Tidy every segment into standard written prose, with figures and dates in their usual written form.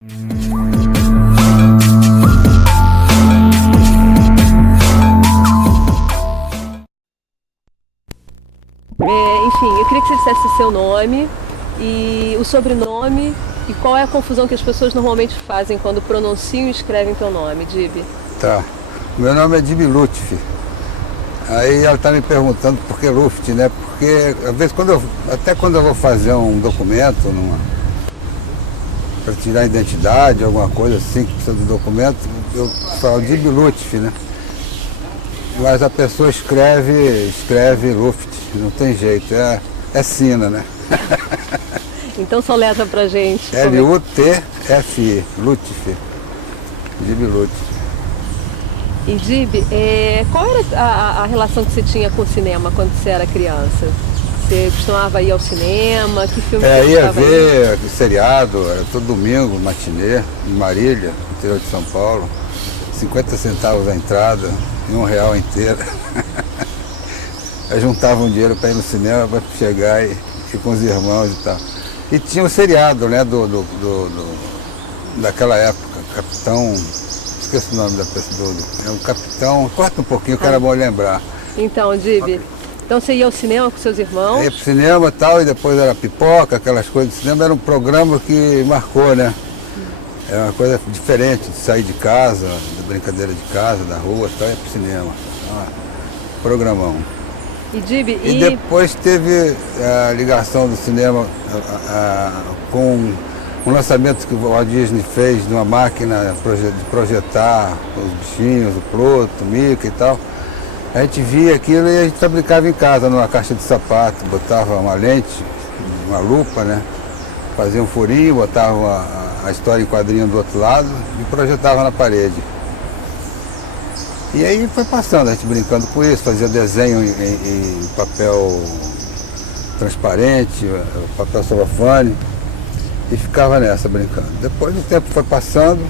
Enfim, eu queria que você dissesse o seu nome e o sobrenome e qual é a confusão que as pessoas normalmente fazem quando pronunciam e escrevem teu nome, Dib. Tá. Meu nome é Dib Lutfi. Aí ela está me perguntando por que Luft, né? Porque às vezes até quando eu vou fazer um documento para tirar a identidade, alguma coisa assim que precisa do documento, eu falo Dib Lutfi, né? Mas a pessoa escreve Luft, não tem jeito, é sina, né? Então soletra pra gente. Lutfi, Lutfi, Dib Lutfi. E Dib, qual era a relação que você tinha com o cinema quando você era criança? Você costumava ir ao cinema? Que filme você Ia gostava ver seriado, era todo domingo, matinê, em Marília, interior de São Paulo. 50 centavos a entrada e R$1 inteira. Aí juntava um dinheiro para ir no cinema, para chegar e ir com os irmãos e tal. E tinha o seriado, né, daquela época, Capitão... Esqueci o nome da pessoa, é um capitão, corta um pouquinho que era bom lembrar. Então, Dib, então você ia ao cinema com seus irmãos? Ia pro cinema e tal, e depois era pipoca, aquelas coisas de cinema, era um programa que marcou, né? Era uma coisa diferente de sair de casa, da brincadeira de casa, da rua, tal, ia pro cinema. Programão. E Dib, E depois teve a ligação do cinema com um lançamento que o Walt Disney fez de uma máquina de projetar os bichinhos, o Pluto, o Mickey e tal. A gente via aquilo e a gente fabricava em casa, numa caixa de sapato, botava uma lente, uma lupa, né? Fazia um furinho, botava a história em quadrinho do outro lado e projetava na parede. E aí foi passando, a gente brincando com isso, fazia desenho em papel transparente, papel celofane. E ficava nessa brincando. Depois o tempo foi passando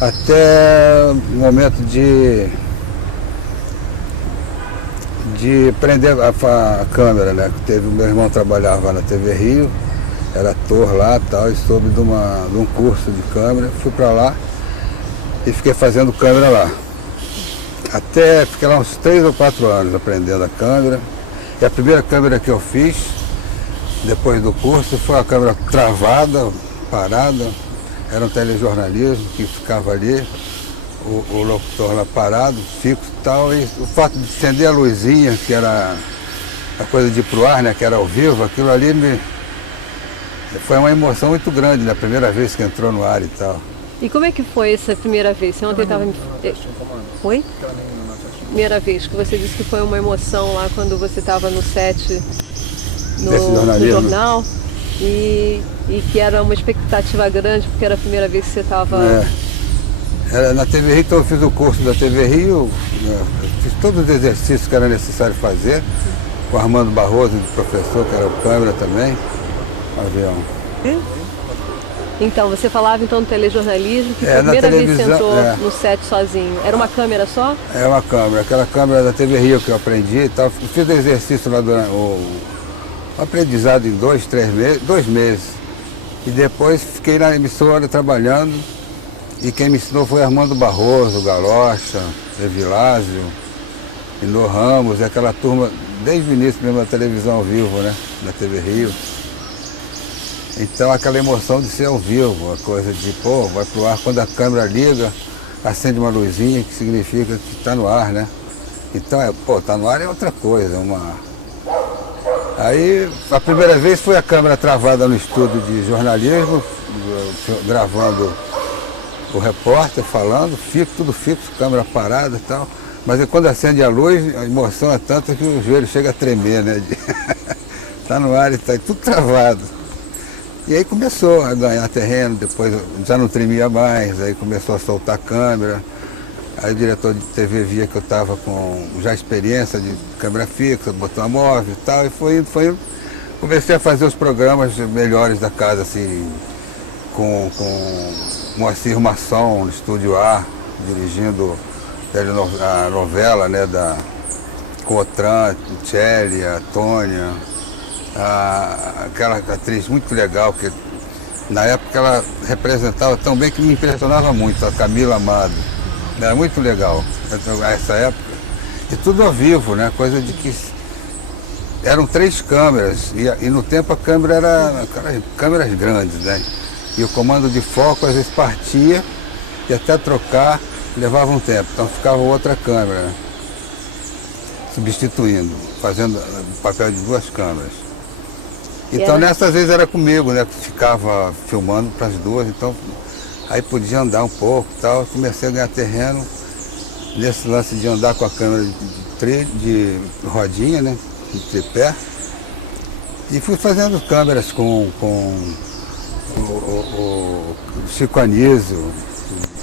até o momento de prender a câmera, né? O meu irmão trabalhava na TV Rio, era ator lá e tal, e soube de um curso de câmera, fui para lá e fiquei fazendo câmera lá. Até fiquei lá uns 3 ou 4 anos aprendendo a câmera. E a primeira câmera que eu fiz depois do curso foi uma câmera travada, parada, era um telejornalismo que ficava ali, o locutor lá parado, fixo e tal, e o fato de acender a luzinha, que era a coisa de ir pro ar, né, que era ao vivo, aquilo ali foi uma emoção muito grande, na primeira vez que entrou no ar e tal. E como é que foi essa primeira vez? Você ontem estava... Oi? Primeira vez que você disse que foi uma emoção lá quando você estava no set... No jornal e que era uma expectativa grande porque era a primeira vez que você estava... Era na TV Rio, então eu fiz o curso da TV Rio, fiz todos os exercícios que era necessário fazer, com o Armando Barroso, de professor, que era o câmera também, o avião. Então, você falava então do telejornalismo, que foi a primeira vez que você entrou no set sozinho. Era uma câmera só? É uma câmera, aquela câmera da TV Rio que eu aprendi e tal. Fiz o exercício lá durante o aprendizado em 2 meses. E depois fiquei na emissora trabalhando. E quem me ensinou foi Armando Barroso, Galocha, Evilásio, Inô Ramos, e aquela turma, desde o início mesmo da televisão ao vivo, né? Na TV Rio. Então aquela emoção de ser ao vivo, a coisa de, vai pro ar, quando a câmera liga, acende uma luzinha, que significa que está no ar, né? Então, tá no ar é outra coisa, Aí, a primeira vez foi a câmera travada no estúdio de jornalismo, gravando o repórter falando, tudo fixo, câmera parada e tal. Mas quando acende a luz, a emoção é tanta que o joelho chega a tremer, né? Tá no ar e tá tudo travado. E aí começou a ganhar terreno, depois já não tremia mais, aí começou a soltar a câmera. Aí o diretor de TV via que eu estava com já experiência de câmera fixa, botão móvel e tal, e foi indo. Comecei a fazer os programas melhores da casa, assim, com Moacir Masson no Estúdio A, dirigindo a novela, né, com o Otran, Tchélia, a Tônia, aquela atriz muito legal, que Na época ela representava tão bem que me impressionava muito, a Camila Amado. Era muito legal essa época. E tudo ao vivo, né? Coisa de que eram 3 câmeras, e no tempo a câmera era aquelas câmeras grandes, né? E o comando de foco às vezes partia e até trocar levava um tempo, então ficava outra câmera, né? Substituindo, fazendo o papel de 2 câmeras. Então nessas vezes era comigo, né? Que ficava filmando para as 2, então aí podia andar um pouco e tal. Comecei a ganhar terreno nesse lance de andar com a câmera de rodinha, né? De tripé. E fui fazendo câmeras com o Chico Anísio,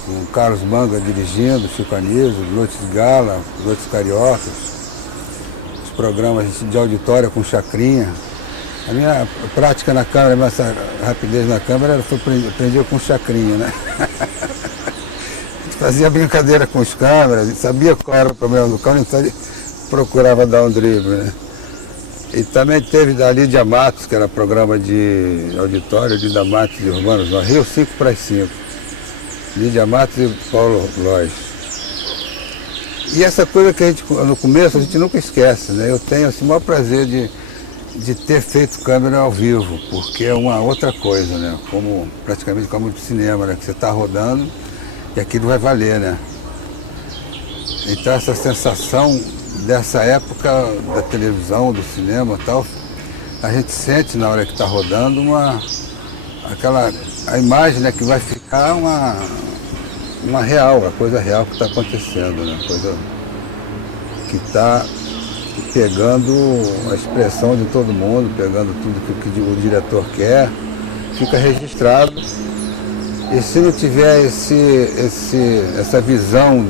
com o Carlos Manga dirigindo, Chico Anísio, Noites de Gala, Noites Cariocas, os programas de auditório com Chacrinha. A minha prática na câmera, essa rapidez na câmera, eu aprendi com Chacrinha, né? A gente fazia brincadeira com os câmeras, sabia qual era o problema do câmera, então ele procurava dar um drible, né? E também teve a Lídia Matos, que era programa de auditório, Lídia Matos e Urbanos, no Rio 5/5. Lídia Matos e Paulo Lois. E essa coisa que a gente, no começo, a gente nunca esquece, né? Eu tenho assim, o maior prazer de ter feito câmera ao vivo, porque é uma outra coisa, né? Praticamente como de cinema, né? Que você está rodando e aquilo vai valer, né? Então essa sensação dessa época da televisão, do cinema e tal, a gente sente na hora que está rodando a imagem, né, que vai ficar uma real, a coisa real que está acontecendo, né? A coisa que está pegando a expressão de todo mundo, pegando tudo que o diretor quer, fica registrado. E se não tiver essa visão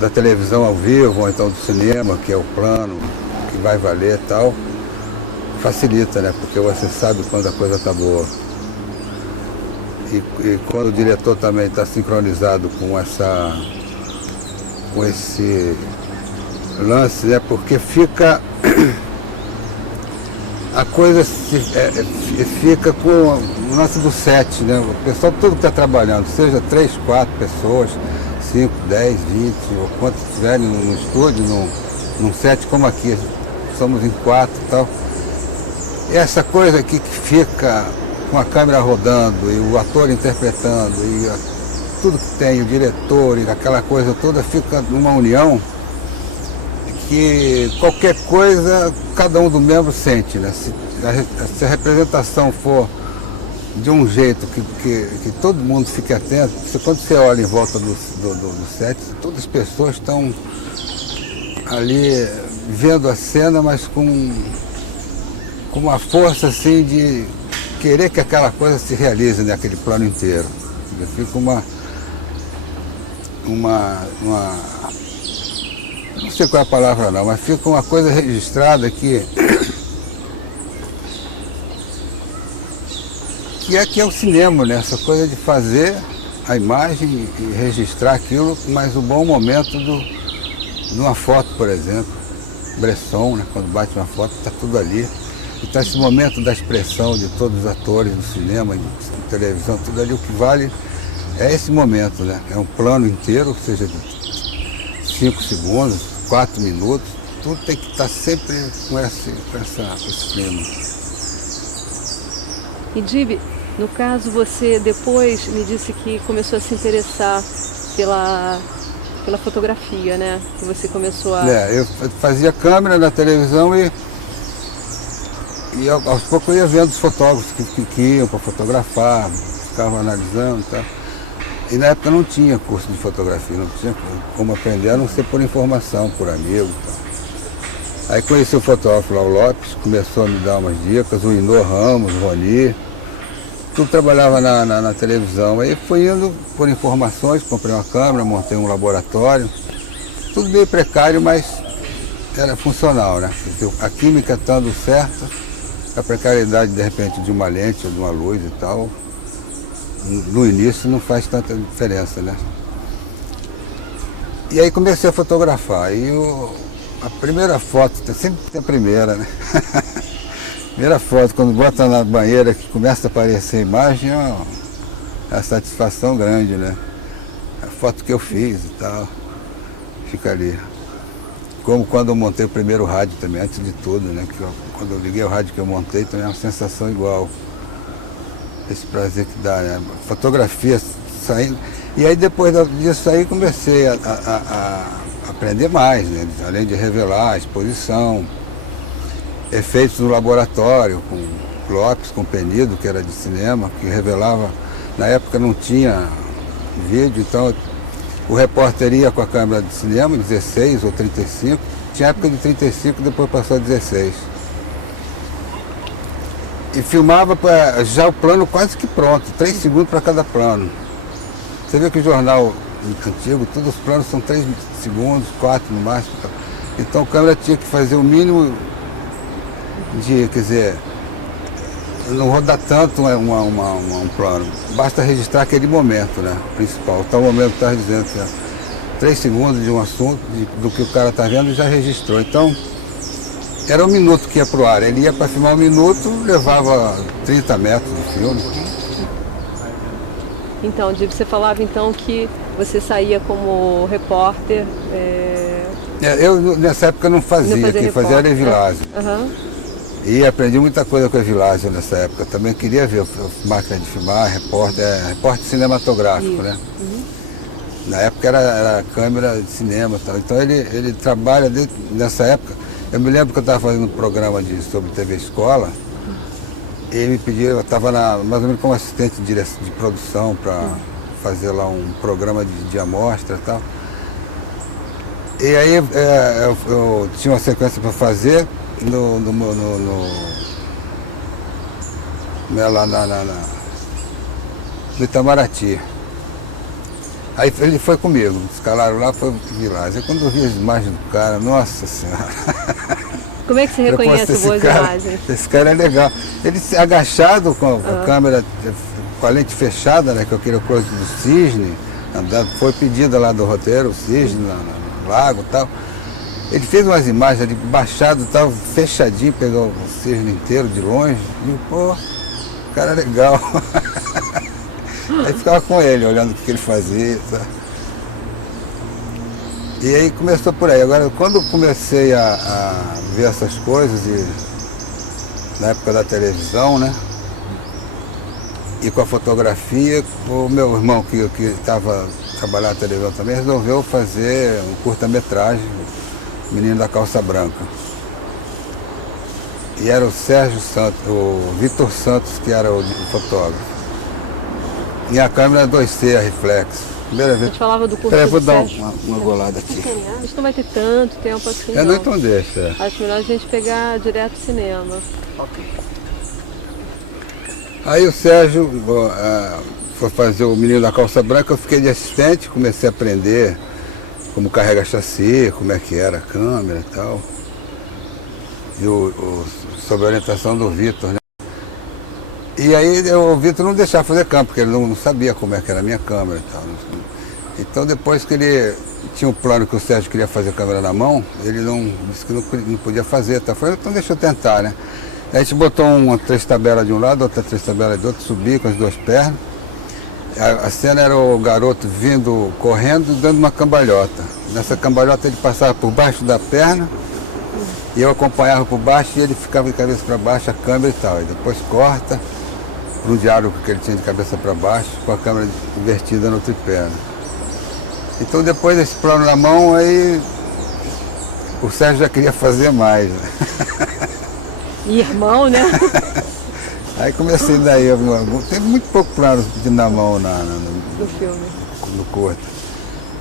da televisão ao vivo, ou então do cinema, que é o plano, que vai valer e tal, facilita, né? Porque você sabe quando a coisa está boa. E quando o diretor também está sincronizado com esse lance, né? Porque fica a coisa fica com o lance do set, né? O pessoal tudo que está trabalhando, seja 3, 4 pessoas, 5, 10, 20, ou quantos estiverem no estúdio, num set como aqui, somos em 4 e tal. E essa coisa aqui que fica com a câmera rodando e o ator interpretando e tudo que tem, o diretor e aquela coisa toda, fica numa união que qualquer coisa, cada um dos membros sente, né? Se a representação for de um jeito que todo mundo fique atento, quando você olha em volta do set, todas as pessoas estão ali vendo a cena, mas com uma força assim de querer que aquela coisa se realize naquele plano inteiro. Fica não sei qual é a palavra não, mas fica uma coisa registrada que é o cinema, né? Essa coisa de fazer a imagem e registrar aquilo, mas o bom momento de uma foto, por exemplo. Bresson, né? Quando bate uma foto, está tudo ali. Então esse momento da expressão de todos os atores do cinema, de televisão, tudo ali, o que vale é esse momento, né? É um plano inteiro, seja de 5 segundos, 4 minutos, tudo tem que estar sempre com esse clima. E Dib, no caso você depois me disse que começou a se interessar pela fotografia, né? Que você começou a... Eu fazia câmera na televisão e aos poucos eu ia vendo os fotógrafos que iam para fotografar, ficavam analisando e tal. E na época não tinha curso de fotografia, não tinha como aprender, a não ser por informação, por amigo e tal. Aí conheci o fotógrafo lá, o Lopes, começou a me dar umas dicas, o Inor Ramos, o Roni, tudo trabalhava na televisão. Aí fui indo por informações, comprei uma câmera, montei um laboratório, tudo meio precário, mas era funcional, né? A química estando certa, a precariedade de repente de uma lente ou de uma luz e tal, no início não faz tanta diferença, né? E aí comecei a fotografar. E a primeira foto, sempre tem a primeira, né? Primeira foto, quando bota na banheira que começa a aparecer a imagem, é uma satisfação grande, né? A foto que eu fiz e tal, fica ali. Como quando eu montei o primeiro rádio também, antes de tudo, né? Quando eu liguei o rádio que eu montei, também é uma sensação igual. Esse prazer que dá, né? Fotografia saindo. E aí depois disso aí comecei a aprender mais, né? Além de revelar a exposição, efeitos no laboratório, com Clopes, com Penido, que era de cinema, que revelava, na época não tinha vídeo, então o repórter ia com a câmera de cinema, 16 ou 35, tinha época de 35, depois passou a 16. E filmava já o plano quase que pronto, 3 segundos para cada plano. Você vê que o jornal antigo, todos os planos são 3 segundos, 4 no máximo. Então a câmera tinha que fazer o mínimo de, quer dizer, não rodar tanto um plano. Basta registrar aquele momento, né, principal. O tal momento que está dizendo que é 3 segundos de um assunto, do que o cara está vendo, e já registrou. Então, era 1 minuto que ia para o ar. Ele ia para filmar 1 minuto, levava 30 metros do filme. Então, Di, você falava então que você saía como repórter. Eu nessa época não fazia, quem fazia era Evilásio. Uhum. E aprendi muita coisa com o Evilásio nessa época. Também queria ver máquina de filmar, repórter cinematográfico, né? Uhum. Na época era câmera de cinema e tal. Então ele trabalha nessa época. Eu me lembro que eu estava fazendo um programa sobre TV Escola. E ele me pediu, eu estava mais ou menos como assistente de produção para fazer lá um programa de amostra e tal. E aí eu tinha uma sequência para fazer lá no Itamaraty. Aí ele foi comigo, escalaram lá, foi pro Vilásio. Aí quando eu vi as imagens do cara, nossa senhora. Como é que você reconhece o boas imagens? Esse cara é legal. Ele agachado com a câmera, com a lente fechada, né? Que eu queria coisa do cisne, andando, foi pedida lá do roteiro, o cisne no lago e tal. Ele fez umas imagens ali, baixado, tal, fechadinho, pegou o cisne inteiro de longe. E, pô, o cara é legal. Aí ficava com ele, olhando o que ele fazia, sabe? E aí começou por aí. Agora, quando eu comecei a ver essas coisas, na época da televisão, né? E com a fotografia, o meu irmão, que estava trabalhando na televisão também, resolveu fazer um curta-metragem, Menino da Calça Branca. E era o Sérgio Santos, o Vitor Santos, que era o fotógrafo. E a câmera 2C, a reflex. Primeira vez. A gente falava do curso. Vou dar uma golada aqui. A gente não vai ter tanto tempo assim. Não, então deixa. Acho melhor a gente pegar direto o cinema. Ok. Aí o Sérgio foi fazer o Menino da Calça Branca, eu fiquei de assistente, comecei a aprender como carrega chassi, como é que era a câmera e tal. E sob a orientação do Vitor, né? E aí o Vitor não deixava fazer câmera, porque ele não sabia como é que era a minha câmera e tal. Então depois que ele tinha um plano que o Sérgio queria fazer câmera na mão, ele disse que não podia fazer. Tá? Falei, então deixa eu tentar, né? Aí a gente botou uma 3 tabelas de um lado, outra 3 tabelas do outro, subi com as 2 pernas. A cena era o garoto vindo, correndo, dando uma cambalhota. Nessa cambalhota ele passava por baixo da perna, e eu acompanhava por baixo e ele ficava de cabeça para baixo, a câmera e tal. E depois corta para um diálogo que ele tinha de cabeça para baixo, com a câmera invertida no tripé. Né? Então depois desse plano na mão, aí o Sérgio já queria fazer mais. Né? Irmão, né? Aí comecei daí, teve muito pouco plano na mão do filme. No curto.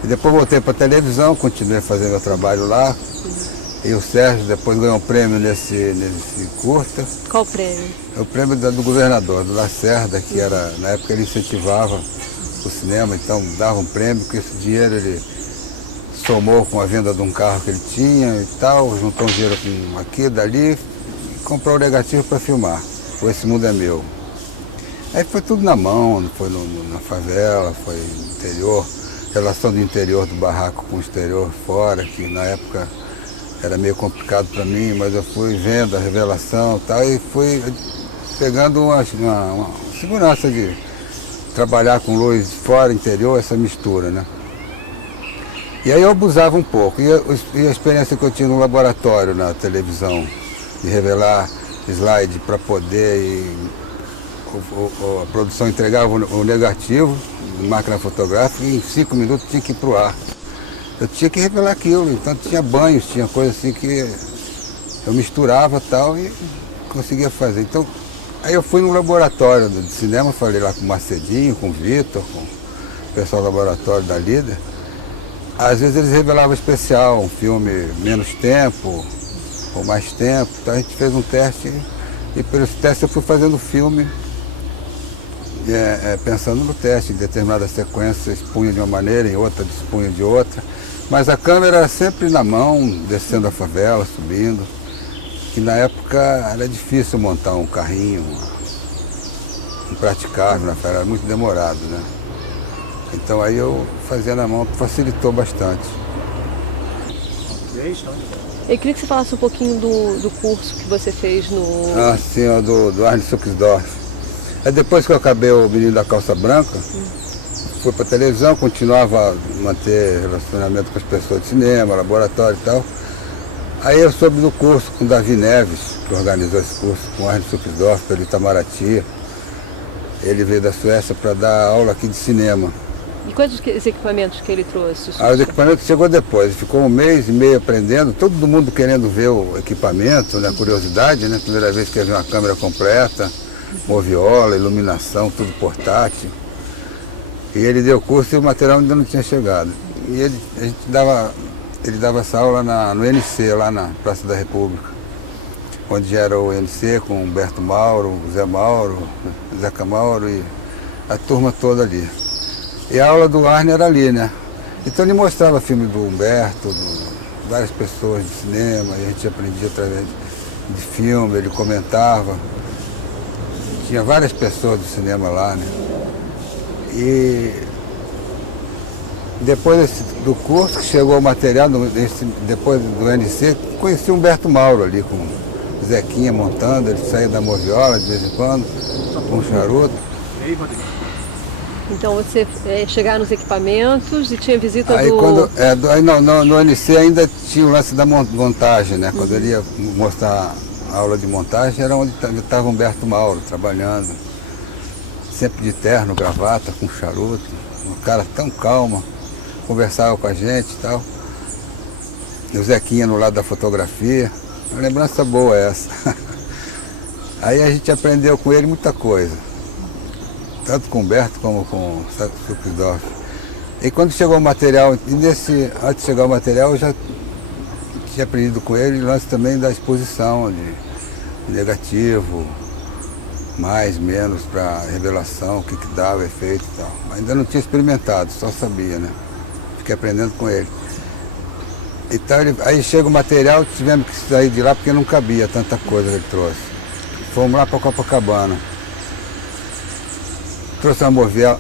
E depois voltei para a televisão, continuei fazendo meu trabalho lá. E o Sérgio depois ganhou um prêmio nesse curta. Qual prêmio? É o prêmio do governador, do Lacerda, que era, na época ele incentivava o cinema, então dava um prêmio, com esse dinheiro ele somou com a venda de um carro que ele tinha e tal, juntou um dinheiro com aqui, dali, e comprou o negativo para filmar. O Esse Mundo é Meu. Aí foi tudo na mão, foi na favela, foi no interior, relação do interior do barraco com o exterior fora, que na época era meio complicado para mim, mas eu fui vendo a revelação e tal, e fui pegando uma segurança de trabalhar com luz fora, interior, essa mistura, né? E aí eu abusava um pouco. E a experiência que eu tinha no laboratório, na televisão, de revelar slide para poder, a produção entregava o negativo, máquina fotográfica, e em 5 minutos tinha que ir para o ar. Eu tinha que revelar aquilo, então tinha banhos, tinha coisa assim que eu misturava tal e conseguia fazer. Então, aí eu fui no laboratório de cinema, falei lá com o Macedinho, com o Vitor, com o pessoal do laboratório da Líder. Às vezes eles revelavam especial, um filme menos tempo ou mais tempo. Então a gente fez um teste e pelo teste eu fui fazendo filme, pensando no teste. Em determinada sequência expunha de uma maneira, em outra expunha de outra. Mas a câmera era sempre na mão, descendo a favela, subindo. Que na época era difícil montar um carrinho, um praticável, era muito demorado, né? Então aí eu fazia na mão, facilitou bastante. Eu queria que você falasse um pouquinho do curso que você fez no... Ah, sim, do Arne Suxdorf. Aí depois que eu acabei o Menino da Calça Branca, fui para televisão, continuava a manter relacionamento com as pessoas de cinema, laboratório e tal. Aí eu soube do curso com o Davi Neves, que organizou esse curso com o Arne Suxdorf, pelo Itamaraty. Ele veio da Suécia para dar aula aqui de cinema. E quais os equipamentos que ele trouxe? Os equipamentos chegou depois, ficou 1 mês e meio aprendendo, todo mundo querendo ver o equipamento, né, curiosidade, né, primeira vez que eu vi uma câmera completa, moviola, iluminação, tudo portátil. E ele deu curso e o material ainda não tinha chegado. E ele dava essa aula no NC, lá na Praça da República, onde era o NC com o Humberto Mauro, o Zé Mauro, o Zeca Mauro e a turma toda ali. E a aula do Arne era ali, né? Então ele mostrava filme do Humberto, várias pessoas de cinema, e a gente aprendia através de filme, ele comentava. Tinha várias pessoas do cinema lá, né? E depois do curso que chegou o material, depois do NC, conheci o Humberto Mauro ali, com o Zequinha montando, ele saía da moviola de vez em quando, com um charuto. E aí, Rodrigo? Então você chegava nos equipamentos e tinha visita aí, do... no NC ainda tinha o lance da montagem, né? Quando ele ia mostrar a aula de montagem, era onde estava Humberto Mauro trabalhando. Sempre de terno, gravata, com charuto. Um cara tão calmo, conversava com a gente e tal. E o Zequinha no lado da fotografia. Uma lembrança boa essa. Aí a gente aprendeu com ele muita coisa. Tanto com o Humberto como com o Suxdorf. E quando chegou o material, antes de chegar o material, eu já tinha aprendido com ele o lance também da exposição, de negativo, mais, menos, para revelação, o que dava, efeito e tal. Mas ainda não tinha experimentado, só sabia, né? Fiquei aprendendo com ele. Então, aí chega o material, tivemos que sair de lá porque não cabia tanta coisa que ele trouxe. Fomos lá para Copacabana. Trouxe uma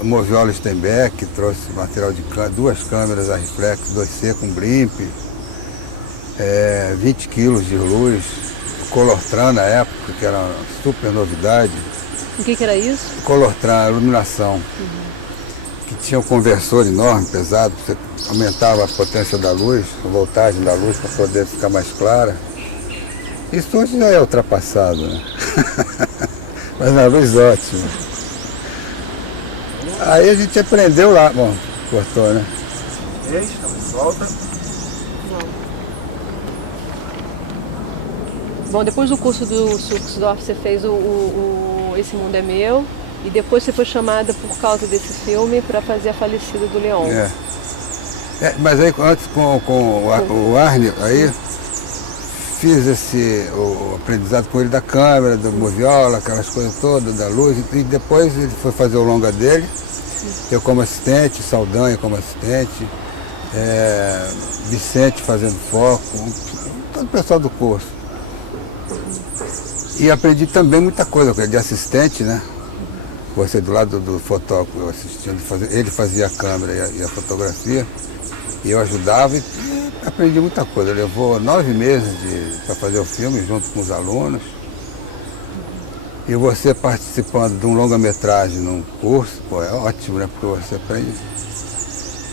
moviola Steinbeck, trouxe material de 2 câmeras a reflex, 2C com blimp, 20 quilos de luz, Colortran na época, que era uma super novidade. O que era isso? Colortran, iluminação, que tinha um conversor enorme, pesado, você aumentava a potência da luz, a voltagem da luz para poder ficar mais clara. Isso hoje já é ultrapassado, né? Mas uma luz ótima. Aí a gente aprendeu lá, bom, cortou, né? Estamos de volta. Bom, depois do curso do Suxdorf, você fez Esse Mundo é Meu, e depois você foi chamada por causa desse filme para fazer A Falecida do Leão. Mas aí antes com o Arne, aí fiz o aprendizado com ele da câmera, do moviola, aquelas coisas todas, da luz, e depois ele foi fazer o longa dele, eu como assistente, Saldanha como assistente, Vicente fazendo foco, todo o pessoal do curso. E aprendi também muita coisa, de assistente, né? Você do lado do fotógrafo, eu assistindo, ele fazia a câmera e a fotografia. E eu ajudava e aprendi muita coisa. Levou 9 meses para fazer o filme, junto com os alunos. E você participando de um longa-metragem num curso, pô, é ótimo, né? Porque você aprende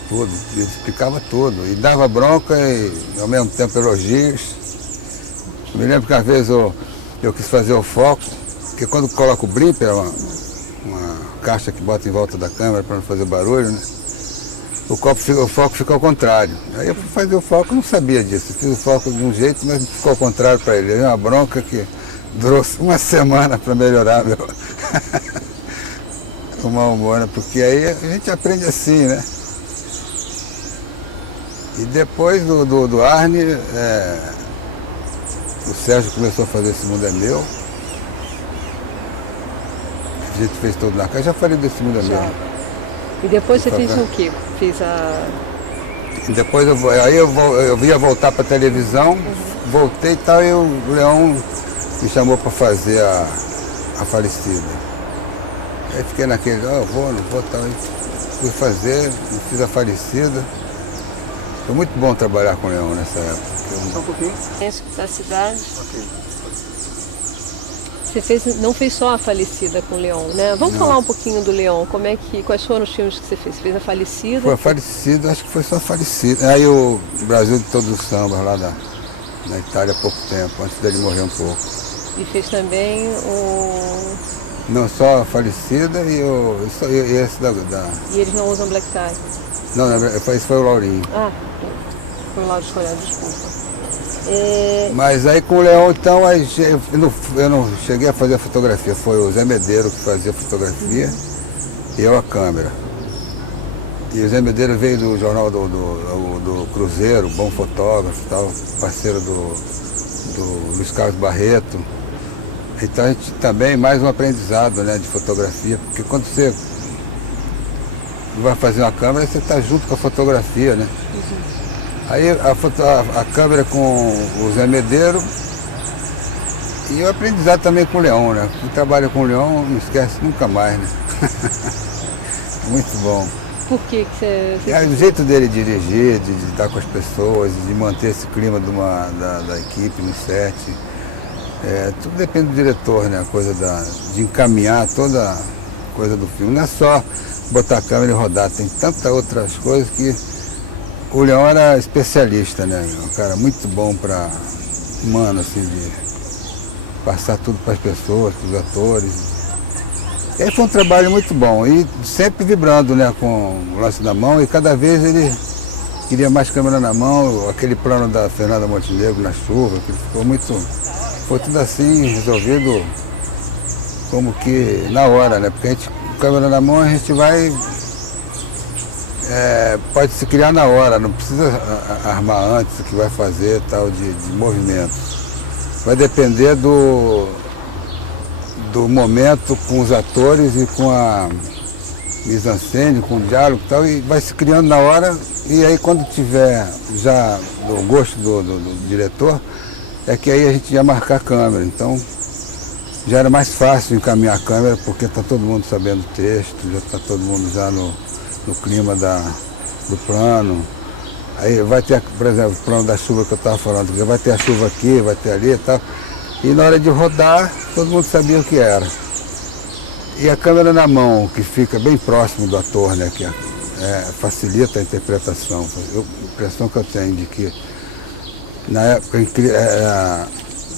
tudo, ele explicava tudo. E dava bronca e ao mesmo tempo elogios. Eu me lembro que às vezes eu quis fazer o foco, porque quando coloca o blip, é uma caixa que bota em volta da câmera para não fazer barulho, né? O foco fica ao contrário. Aí eu fui fazer o foco, não sabia disso. Eu fiz o foco de um jeito, mas ficou ao contrário para ele. Aí uma bronca que durou uma semana para melhorar meu o mau humor, né? Porque aí a gente aprende assim, né? E depois do Arne, o Sérgio começou a fazer Esse Mundo é Meu. A gente fez tudo na casa. Já falei desse Mundo é Meu. E depois você fez o quê? Fez a... E depois eu ia voltar para a televisão, voltei e tal, e o Leão me chamou para fazer a Falecida. Aí fiquei naquele, eu vou, não vou, tal. Fui fazer, fiz a Falecida. Foi muito bom trabalhar com o Leão nessa época. Só um pouquinho. Da cidade. Ok. Você não fez só a Falecida com o Leão, né? Vamos falar um pouquinho do Leão. Quais foram os filmes que você fez? Você fez a Falecida? Foi a Falecida, acho que foi só a Falecida. Aí o Brasil de Todos os Sambas, lá na Itália há pouco tempo, antes dele morrer um pouco. E fez também o... Não, só a Falecida e esse da... E eles não usam black tie? Não, esse foi o Laurinho. Ah, foi o Lauro Escolhado, desculpa. Mas aí com o Leão, então, eu não cheguei a fazer a fotografia, foi o Zé Medeiro que fazia a fotografia e eu a câmera. E o Zé Medeiro veio do jornal do Cruzeiro, bom fotógrafo, tal, parceiro do Luiz Carlos Barreto. Então a gente também, mais um aprendizado, né, de fotografia, porque quando você vai fazer uma câmera, você está junto com a fotografia, né? Aí a câmera com o Zé Medeiro e o aprendizado também com o Leão, né? Quem trabalha com o Leão não esquece nunca mais, né? Muito bom. Por que você... É o jeito dele dirigir, de estar com as pessoas, de manter esse clima da equipe no set. Tudo depende do diretor, né? A coisa de encaminhar toda a coisa do filme. Não é só botar a câmera e rodar, tem tantas outras coisas que... O Leão era especialista, né? Um cara muito bom para humano, assim, de passar tudo para as pessoas, para os atores. E aí foi um trabalho muito bom e sempre vibrando, né, com o lance da mão, e cada vez ele queria mais câmera na mão, aquele plano da Fernanda Montenegro na chuva, que foi tudo assim resolvido como que na hora, né? Porque a gente, com câmera na mão, a gente vai... pode se criar na hora, não precisa armar antes o que vai fazer, tal, de movimento. Vai depender do momento com os atores e com a mise-en-scène, com o diálogo e tal, e vai se criando na hora, e aí quando tiver já o gosto do diretor, é que aí a gente ia marcar a câmera. Então já era mais fácil encaminhar a câmera, porque está todo mundo sabendo o texto, já está todo mundo já no clima do plano. Aí vai ter, por exemplo, o plano da chuva que eu estava falando, vai ter a chuva aqui, vai ter ali e tal. E na hora de rodar, todo mundo sabia o que era. E a câmera na mão, que fica bem próximo do ator, né, que facilita a interpretação. A impressão que eu tenho de que na época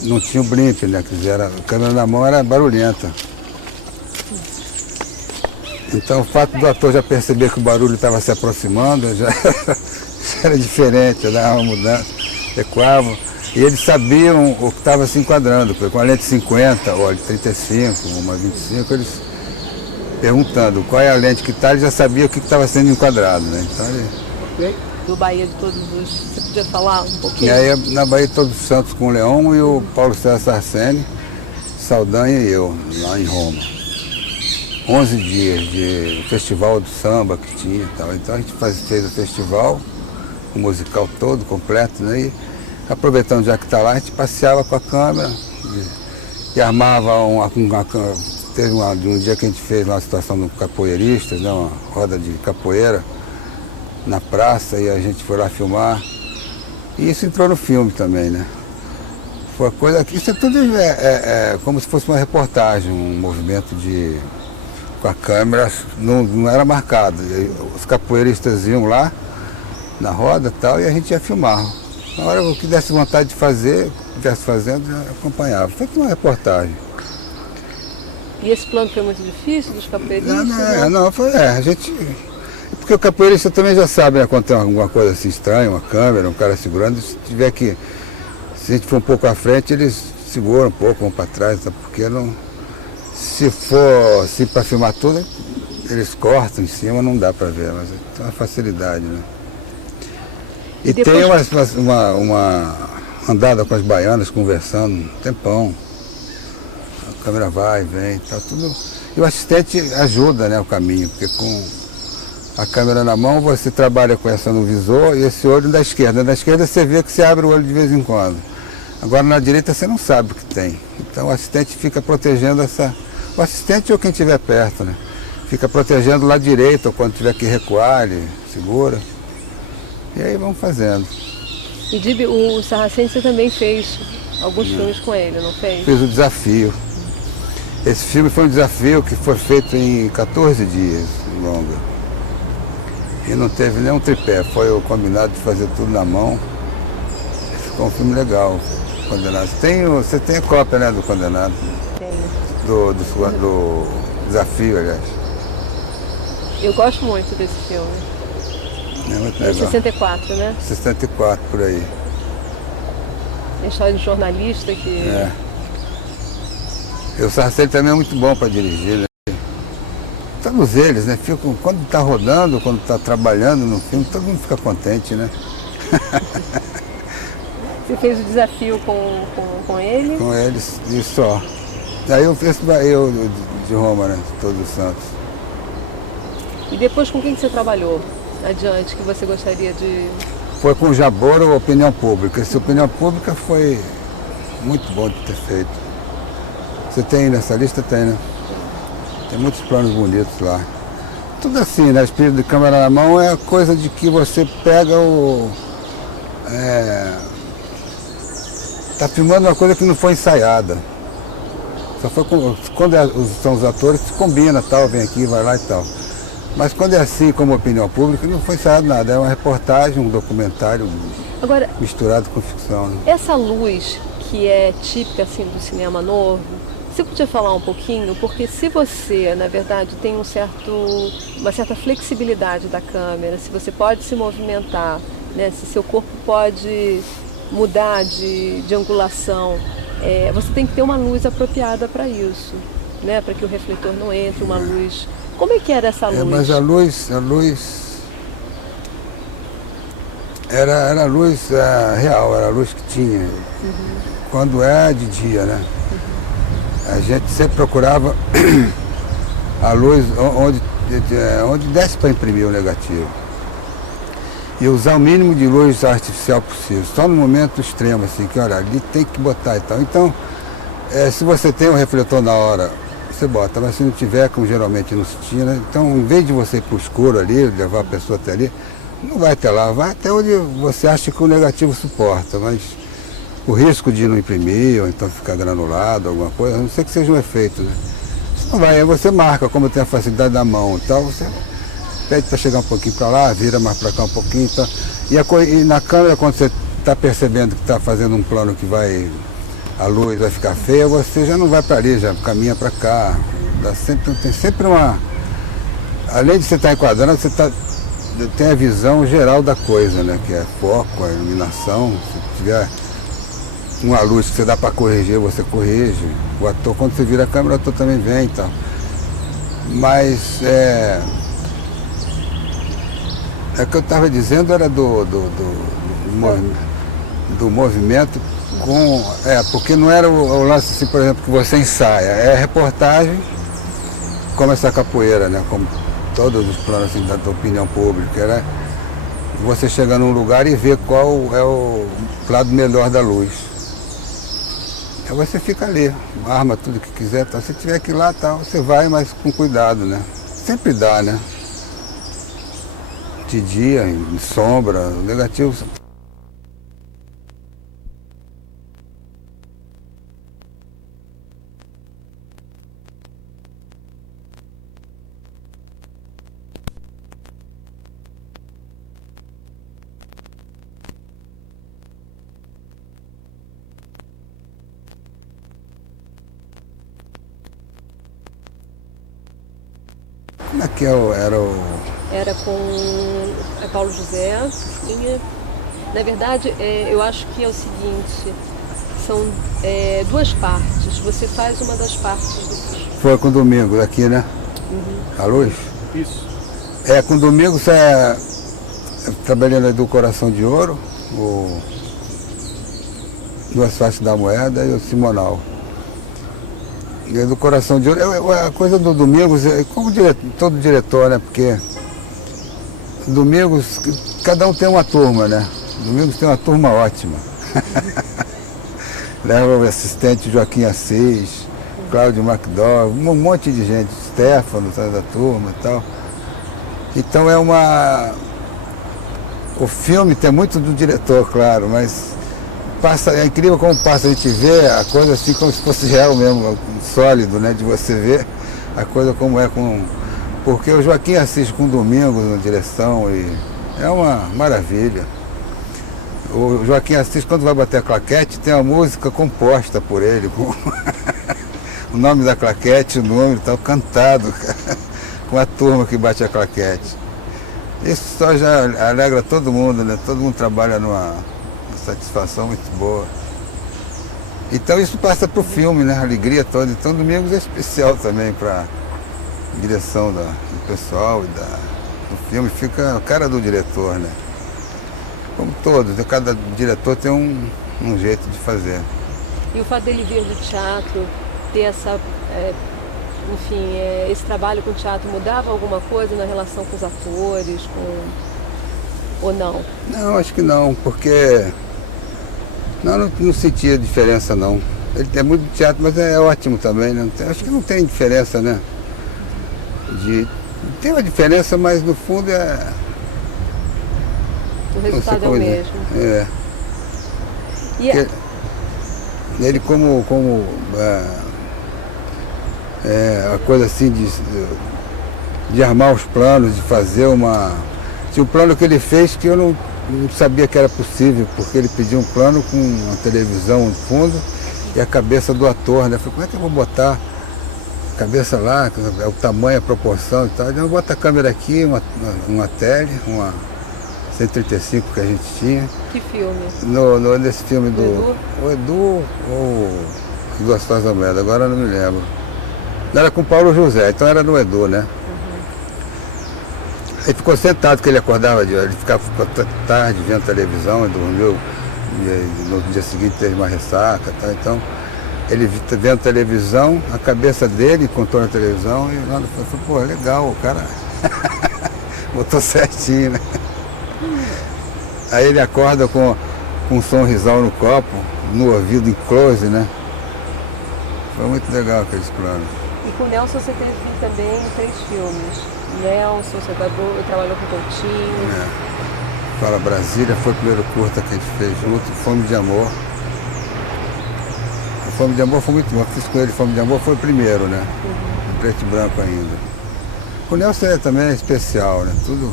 não tinha o blimp, né, quer dizer, a câmera na mão era barulhenta. Então o fato do ator já perceber que o barulho estava se aproximando, já era diferente, dava uma mudança, adequava. E eles sabiam o que estava se enquadrando, porque com a lente 50, ou a 35, uma 25, eles perguntando qual é a lente que está, ele já sabia o que estava sendo enquadrado, né? Então ele... Do Bahia de Todos os... Você podia falar um pouquinho? E aí na Bahia de Todos os Santos com o Leão e o Paulo César Sarceni, Saldanha e eu, lá em Roma. 11 dias de festival do samba que tinha e tal. Então a gente fez o festival, o musical todo, completo, né? E aproveitando já que está lá, a gente passeava com a câmera e armava teve um dia que a gente fez uma situação de capoeiristas, né? Uma roda de capoeira. na praça e a gente foi lá filmar. E isso entrou no filme também, né? Foi coisa que isso é tudo como se fosse uma reportagem, um movimento de com a câmera, não era marcado. Os capoeiristas iam lá na roda e tal, e a gente ia filmar. Na hora que desse vontade de fazer, estivesse fazendo, já acompanhava. Foi uma reportagem. E esse plano foi muito difícil dos capoeiristas? A gente. Porque o capoeirista também já sabe, né, quando tem alguma coisa assim estranha, uma câmera, um cara segurando, se a gente for um pouco à frente, eles seguram um pouco, vão para trás, tá? Porque não. Se for assim para filmar tudo, eles cortam em cima, não dá para ver, mas tem uma facilidade, né? E depois... tem uma andada com as baianas, conversando um tempão. A câmera vai, vem, tá tudo. E o assistente ajuda, né, o caminho, porque com a câmera na mão você trabalha com essa no visor e esse olho da esquerda. Na esquerda você vê que você abre o olho de vez em quando. Agora na direita você não sabe o que tem. Então o assistente fica protegendo essa. O assistente ou quem estiver perto, né? Fica protegendo o lado direito, ou quando tiver que recuar, ele segura. E aí vamos fazendo. E Dib, o Sarraceni você também fez alguns filmes com ele, não fez? Fiz o Desafio. Esse filme foi um desafio que foi feito em 14 dias, longa. E não teve nenhum tripé, foi o combinado de fazer tudo na mão. Ficou um filme legal, Condenado. Você tem a cópia, né, do Condenado? Tenho. Do Desafio, aliás. Eu gosto muito desse filme. É muito É legal. 64, né? 64, por aí. A história de jornalista que... E o Sarceni também é muito bom para dirigir, né? Todos eles, né? Quando está rodando, quando está trabalhando no filme, todo mundo fica contente, né? Você fez o Desafio com ele? Com eles, e só. Aí eu fiz eu de Roma, né? Todos os Santos. E depois com quem que você trabalhou adiante, que você gostaria de... Foi com o Jaboro, Opinião Pública. Essa Opinião Pública foi muito bom de ter feito. Você tem nessa lista? Tem, né? Tem muitos planos bonitos lá. Tudo assim, né? Espírito de câmera na mão é coisa de que você pega tá filmando uma coisa que não foi ensaiada. Só foi quando são os atores, se combina, tal, vem aqui, vai lá e tal. Mas quando é assim, como Opinião Pública, não foi ensaiado nada. É uma reportagem, um documentário Agora, misturado com ficção, né? Essa luz que é típica assim, do cinema novo, você podia falar um pouquinho? Porque se você, na verdade, tem uma certa flexibilidade da câmera, se você pode se movimentar, né? Se seu corpo pode mudar de angulação, você tem que ter uma luz apropriada para isso, né? Para que o refletor não entre, uma luz... Como é que era essa luz? Mas a luz era a luz real, era a luz que tinha. Uhum. Quando é de dia, né? Uhum. A gente sempre procurava a luz onde desse para imprimir o negativo. E usar o mínimo de luz artificial possível. Só no momento extremo, assim, que olha, ali tem que botar e tal. Então, se você tem um refletor na hora, você bota, mas se não tiver, como geralmente não se tinha, né? Então, em vez de você ir para o escuro ali, levar a pessoa até ali, não vai até lá, vai até onde você acha que o negativo suporta, mas o risco de não imprimir, ou então ficar granulado, alguma coisa, a não ser que seja um efeito, né? Você não vai, aí você marca, como tem a facilidade da mão e tal, você pede para chegar um pouquinho para lá, vira mais para cá um pouquinho, então, e na câmera, quando você está percebendo que está fazendo um plano que a luz vai ficar feia, você já não vai para ali, já caminha para cá. Tem sempre uma... Além de você estar enquadrando, você tem a visão geral da coisa, né? Que é foco, a iluminação. Se tiver uma luz que você dá para corrigir, você corrige. O ator, quando você vira a câmera, o ator também vem e tal. Mas o que eu estava dizendo era do movimento porque não era o lance assim, por exemplo, que você ensaia, é reportagem, como essa capoeira, né? Como todos os planos assim, da Opinião Pública, era você chegar num lugar e ver qual é o lado melhor da luz. Aí você fica ali, arma tudo que quiser, tá? Se tiver que ir lá, tá, você vai, mas com cuidado, né? Sempre dá, né? de dia, em sombra, negativo. Como é que era o... Era com Paulo José, tinha... Na verdade, eu acho que é o seguinte, são duas partes, você faz uma das partes do... Foi com o Domingos aqui, né? A luz? Isso. Com o Domingos, trabalhando do Coração de Ouro, o Duas Faces da Moeda e o Simonal. E do Coração de Ouro, a coisa do Domingos, como todo diretor, né? Porque Domingos, cada um tem uma turma, né? Domingos tem uma turma ótima. Leva o assistente Joaquim Assis, Cláudio MacDowell, um monte de gente, Stefano, da turma e tal. Então o filme tem muito do diretor, claro, mas é incrível como passa, a gente vê a coisa assim como se fosse real mesmo, sólido, né? De você ver a coisa como é porque o Joaquim Assis com Domingos na direção é uma maravilha. O Joaquim Assis, quando vai bater a claquete, tem uma música composta por ele, com o nome da claquete, o número e tal, cantado, com a turma que bate a claquete. Isso só já alegra todo mundo, né? Todo mundo trabalha numa satisfação muito boa. Então isso passa para o filme, né? A alegria toda. Então Domingos é especial também para a direção do pessoal e do filme. Fica a cara do diretor, né? Como todos, cada diretor tem um jeito de fazer. E o fato dele vir do teatro, ter essa, esse trabalho com o teatro, mudava alguma coisa na relação com os atores, ou não? Não, acho que não, porque não sentia diferença não. Ele é muito de teatro, mas é ótimo também, né? Acho que não tem diferença, né? Tem uma diferença, mas no fundo o resultado é o mesmo. Ele como a coisa assim de armar os planos, de fazer tinha um plano que ele fez que eu não sabia que era possível, porque ele pediu um plano com uma televisão no fundo e a cabeça do ator, né? Eu falei, como é que eu vou botar a cabeça lá, o tamanho, a proporção e tal? Eu boto a câmera aqui, uma tele, uma 135 que a gente tinha. Que filme? Nesse filme do Edu ou Duas Faces da Moeda, agora eu não me lembro. Era com o Paulo José, então era no Edu, né? Ele ficou sentado, que ele acordava, ele ficava tarde vendo televisão, ele dormiu, e no dia seguinte teve uma ressaca, tá? Então ele vendo televisão, a cabeça dele contou na televisão, e lá falou, pô, legal, o cara botou certinho, né? Aí ele acorda com um sorrisão no copo, no ouvido em close, né? Foi muito legal aqueles planos. E com o Nelson você teve também 3 filmes. Nelson, você trabalhou com o Coutinho. Fala Brasília, foi o primeiro curta que a gente fez junto, Fome de Amor. O Fome de Amor foi muito bom, eu fiz com ele, Fome de Amor foi o primeiro, né? Em preto e branco ainda. O Nelson também é especial, né? Tudo.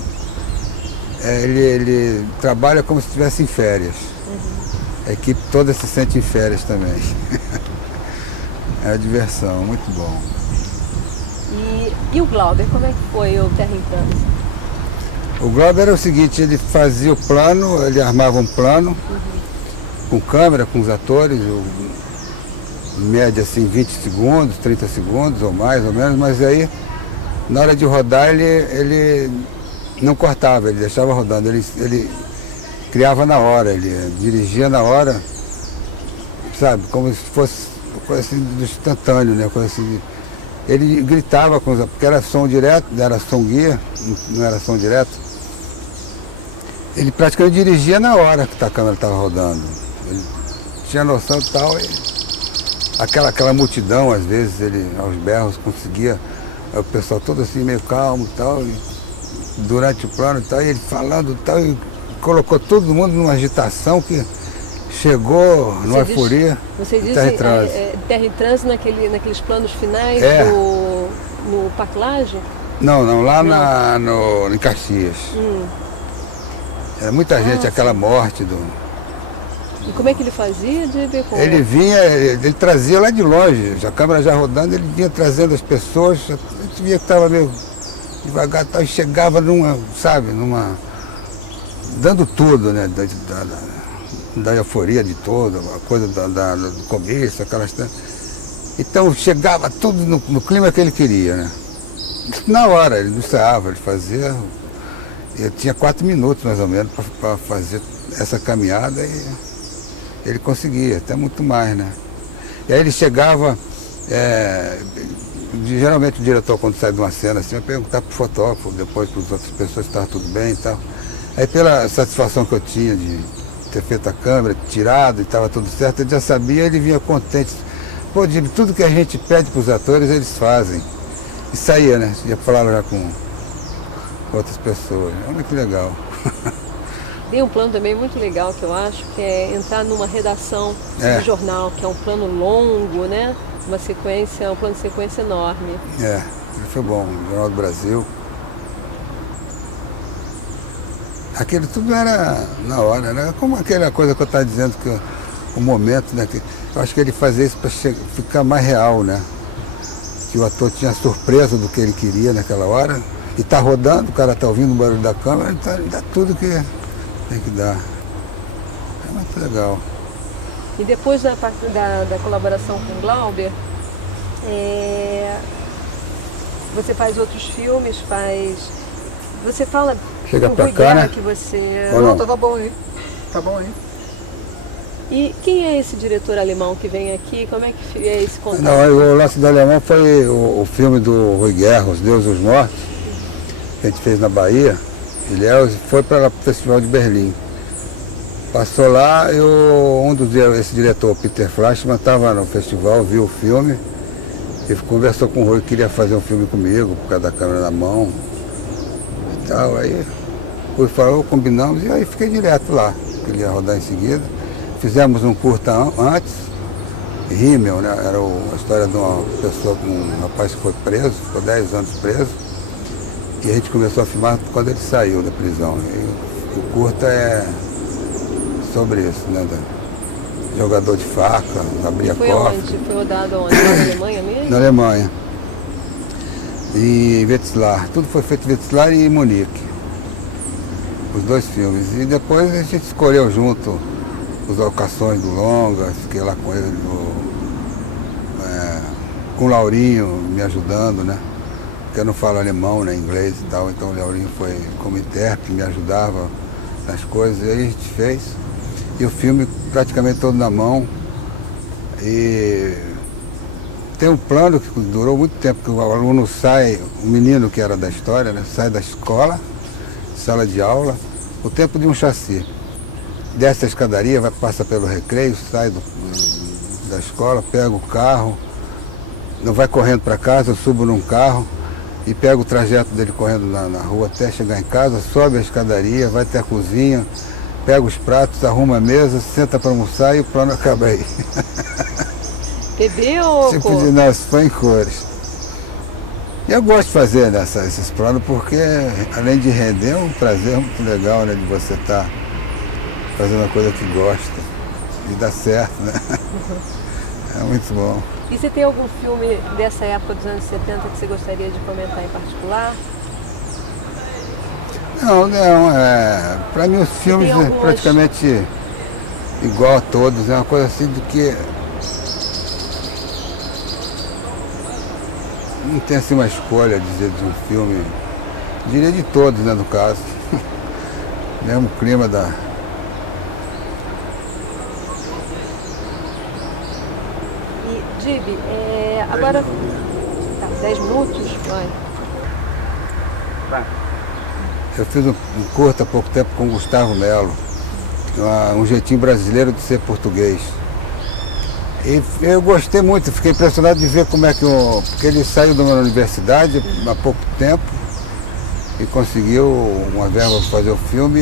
Ele trabalha como se estivesse em férias. A equipe toda se sente em férias também. É a diversão, muito bom. E o Glauber, como é que foi o Terra em Trânsito? O Glauber era o seguinte, ele fazia o plano, ele armava um plano, com câmera, com os atores, em média assim 20 segundos, 30 segundos ou mais ou menos, mas aí na hora de rodar ele não cortava, ele deixava rodando, ele criava na hora, ele dirigia na hora, sabe, como se fosse uma coisa assim do instantâneo, né? Coisa assim, ele gritava porque era som direto, era som guia, não era som direto. Ele praticamente dirigia na hora que a câmera estava rodando. Ele tinha noção e tal, aquela multidão, às vezes, ele aos berros conseguia, o pessoal todo assim meio calmo e tal, e durante o plano e tal, e ele falando e tal, e colocou todo mundo numa agitação que chegou numa euforia. Você diz Terra em Transe. Terra em Transe naqueles planos finais no Paclage? Não, lá em Caxias. Era muita gente, aquela morte do... E como é que ele fazia de ver com... Ele vinha, ele trazia lá de longe, a câmera já rodando, ele vinha trazendo as pessoas, a gente via que estava meio devagar, e chegava dando tudo, né, da euforia de todo, a coisa do começo, aquelas... Então chegava tudo no clima que ele queria, né. Na hora, ele não ensaiava, ele fazia... Eu tinha 4 minutos mais ou menos para fazer essa caminhada e ele conseguia, até muito mais, né? E aí ele chegava, geralmente o diretor quando sai de uma cena assim, vai perguntar para o fotógrafo, depois para as outras pessoas se estava tudo bem e tal. Aí pela satisfação que eu tinha de ter feito a câmera, tirado e estava tudo certo, ele já sabia, ele vinha contente. Pô, Jimmy, tudo que a gente pede para os atores, eles fazem. E saía, né? Ia falar já com outras pessoas. Olha que legal. Tem um plano também muito legal que eu acho, que é entrar numa redação do jornal, que é um plano longo, né? Um plano de sequência enorme. Foi bom, o Jornal do Brasil. Aquilo tudo era na hora, né? Como aquela coisa que eu estava dizendo, que o momento, né? Eu acho que ele fazia isso para ficar mais real, né? Que o ator tinha surpresa do que ele queria naquela hora. E tá rodando, o cara tá ouvindo o barulho da câmera, então ele dá tudo que tem que dar. É muito legal. E depois da colaboração com o Glauber, você faz outros filmes, você fala Chega com pra Rui cá, Guerra né? que você... Ou não? Tá bom aí. Tá bom aí. E quem é esse diretor alemão que vem aqui? Como é que é esse contato? Não, o lance do alemão foi o filme do Rui Guerra, Os Deuses e os Mortos, que a gente fez na Bahia, Ilhéus, e foi para o Festival de Berlim. Passou lá, esse diretor, Peter Flashman, estava no festival, viu o filme, e conversou com o Rui, queria fazer um filme comigo, por causa da câmera na mão e tal. Aí o Rui falou, combinamos, e aí fiquei direto lá, queria rodar em seguida. Fizemos um curta antes, Himmel, né? Era a história de uma pessoa, um rapaz que foi preso, ficou 10 anos preso. E a gente começou a filmar quando ele saiu da prisão. E o curta é sobre isso, né? Jogador de faca, abria cofre. Foi rodado onde? Na Alemanha mesmo? Na Alemanha. E em Wetzlar. Tudo foi feito em Wetzlar e em Munique. Os 2 filmes. E depois a gente escolheu junto as locações do longa, fiquei lá com ele, com o Laurinho me ajudando, né? Porque eu não falo alemão, nem inglês e tal, então o Laurinho foi como intérprete, me ajudava nas coisas, e aí a gente fez. E o filme praticamente todo na mão. E tem um plano que durou muito tempo, que o aluno sai, o menino que era da história, né? Sai da escola, sala de aula, o tempo de um chassi. Desce a escadaria, passa pelo recreio, sai da escola, pega o carro, não vai correndo para casa, eu subo num carro e pego o trajeto dele correndo na rua até chegar em casa, sobe a escadaria, vai até a cozinha, pega os pratos, arruma a mesa, senta para almoçar e o plano acaba aí. Bebê ou tipo de nós, foi em cores. E eu gosto de fazer esses planos porque, além de render, é um prazer muito legal, né, de você estar fazendo uma coisa que gosta e dá certo, né? É muito bom. E você tem algum filme dessa época dos anos 70 que você gostaria de comentar em particular? Não, para mim os filmes é praticamente igual a todos, é uma coisa assim do que não tem assim uma escolha, dizer, de um filme, diria de todos, né, no caso. Mesmo clima da... Gibi, agora... Tá, 10 minutos? Vai. Eu fiz um curta há pouco tempo com o Gustavo Melo, um jeitinho brasileiro de ser português. E eu gostei muito, fiquei impressionado de ver como é que porque ele saiu de uma universidade há pouco tempo e conseguiu uma verba para fazer o filme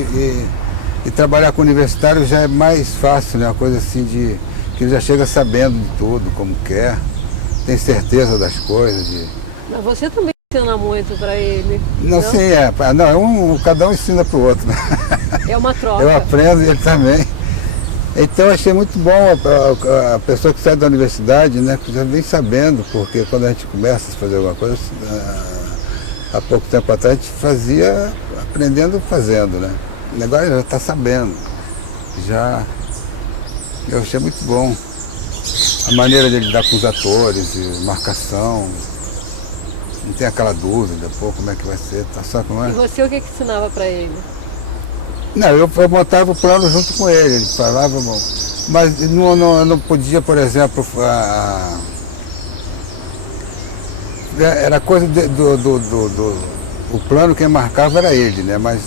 e trabalhar com universitário já é mais fácil, né? Uma coisa assim de que ele já chega sabendo de tudo, como quer, tem certeza das coisas. Mas você também ensina muito para ele. Não, sim, não, cada um ensina para o outro, né? É uma troca. Eu aprendo e ele também. Então eu achei muito bom a pessoa que sai da universidade, né, que já vem sabendo, porque quando a gente começa a fazer alguma coisa, há pouco tempo atrás a gente fazia aprendendo fazendo, né? Agora já está sabendo. Eu achei muito bom. A maneira de lidar com os atores, e marcação. Não tem aquela dúvida, pô, como é que vai ser, tá só como é. E você o que ensinava para ele? Não, eu montava o plano junto com ele falava, bom, mas não podia, por exemplo, era coisa o plano quem marcava era ele, né? Mas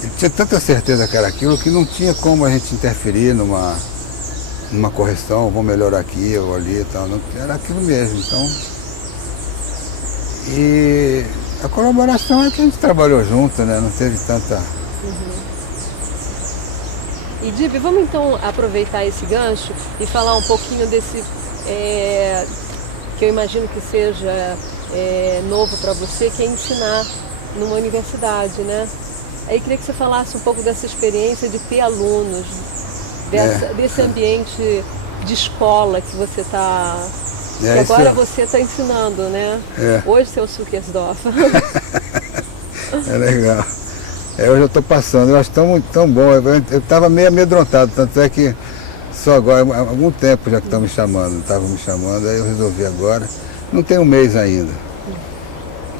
ele tinha tanta certeza que era aquilo que não tinha como a gente interferir numa correção, vou melhorar aqui ou ali e tal, não, era aquilo mesmo, então. E a colaboração é que a gente trabalhou junto, né? Não teve tanta. E Dib, vamos então aproveitar esse gancho e falar um pouquinho desse, que eu imagino que seja novo para você, que é ensinar numa universidade, né? Aí queria que você falasse um pouco dessa experiência de ter alunos, desse ambiente de escola que você está... que agora você está ensinando, né? Hoje, seu Sukersdorf. É legal. Hoje eu estou passando, eu acho tão bom. Eu estava meio amedrontado, tanto é que só agora, há algum tempo já que estão me chamando, estavam me chamando, aí eu resolvi agora. Não tem um mês ainda.